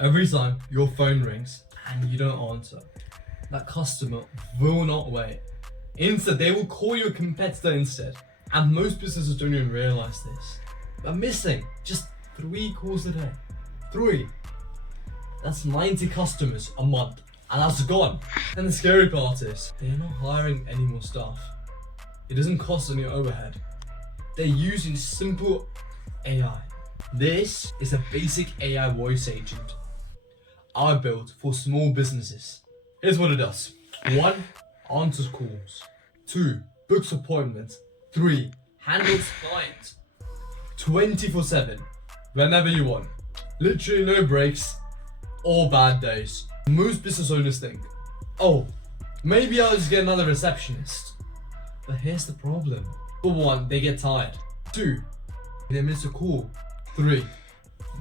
Every time your phone rings and you don't answer, that customer will not wait. Instead, they will call your competitor instead. And most businesses don't even realize this. They're missing just 3 calls a day. 3. That's 90 customers a month. And that's gone. And the scary part is, they're not hiring any more staff. It doesn't cost any overhead. They're using simple AI. This is a basic AI voice agent I built for small businesses. Here's what it does. 1. Answers calls. 2. Books appointments. 3. Handles clients 24/7, whenever you want. Literally no breaks or bad days. Most business owners think, oh, maybe I'll just get another receptionist. But here's the problem. For 1, they get tired. 2, they miss a call. 3,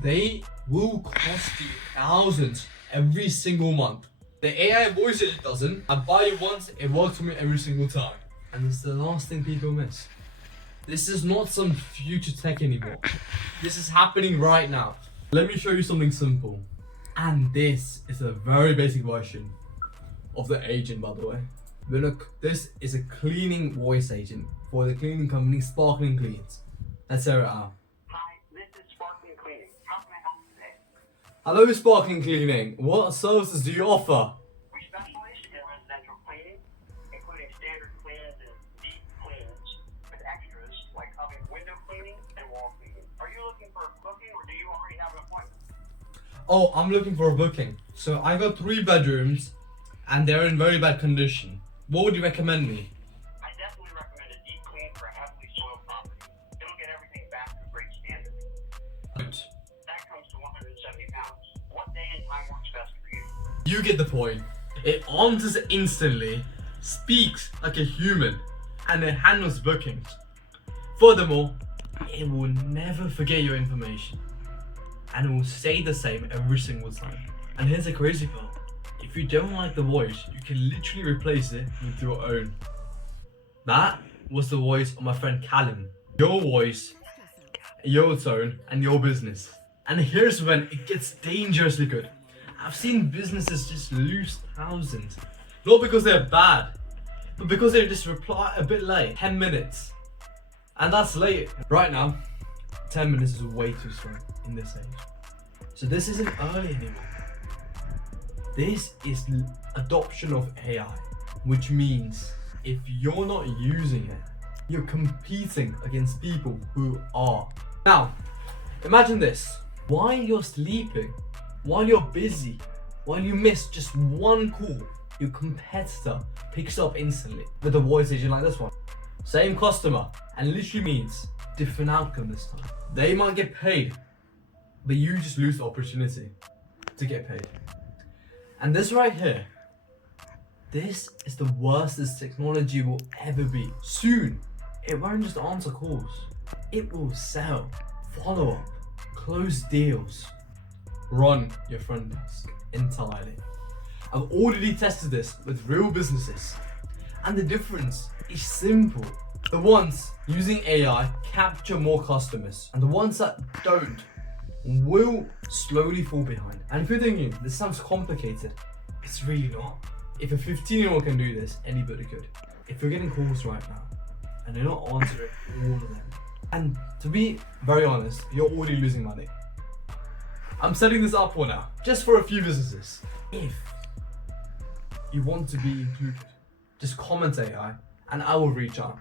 they will cost you thousands every single month. The AI voice agent doesn't. I buy it once, it works for me every single time. And it's the last thing people miss. This is not some future tech anymore. This is happening right now. Let me show you something simple. And this is a very basic version of the agent, by the way. But look, this is a cleaning voice agent for the cleaning company Sparkling Cleans. Let's hear it out. Hi, this is Sparkling Cleaning. How can I help you today? Hello, Sparkling Cleaning. What services do you offer? We specialize in residential cleaning, including standard cleans and deep cleans, with extras like oven window cleaning and wall cleaning. Are you looking for a booking or do you already have an appointment? Oh, I'm looking for a booking. So I got 3 bedrooms and they're in very bad condition. What would you recommend me? I definitely recommend a deep clean for a heavily soiled property. It'll get everything back to great standard. Good. That comes to 170 pounds. What day and time works best for you? You get the point. It answers instantly, speaks like a human, and it handles bookings. Furthermore, it will never forget your information. And it will stay the same every single time. And here's the crazy part. If you don't like the voice, you can literally replace it with your own. That was the voice of my friend Callum. Your voice, your tone, and your business. And here's when it gets dangerously good. I've seen businesses just lose thousands. Not because they're bad, but because they just reply a bit late. 10 minutes. And that's late. Right now, 10 minutes is way too slow in this age. So this isn't early anymore. This is adoption of AI, which means if you're not using it, you're competing against people who are. Now, imagine this. While you're sleeping, while you're busy, while you miss just 1 call, your competitor picks up instantly with a voice agent like this one. Same customer, and literally means different outcome this time. They might get paid, but you just lose the opportunity to get paid. And this right here, this is the worst this technology will ever be. Soon, it won't just answer calls. It will sell, follow up, close deals, run your front desk entirely. I've already tested this with real businesses. And the difference is simple. The ones using AI capture more customers, and the ones that don't will slowly fall behind. And if you're thinking, this sounds complicated, it's really not. If a 15-year-old can do this, anybody could. If you're getting calls right now, and they're not answering all of them, and to be very honest, you're already losing money. I'm setting this up for now, just for a few businesses. If you want to be included, just comment AI, and I will reach out.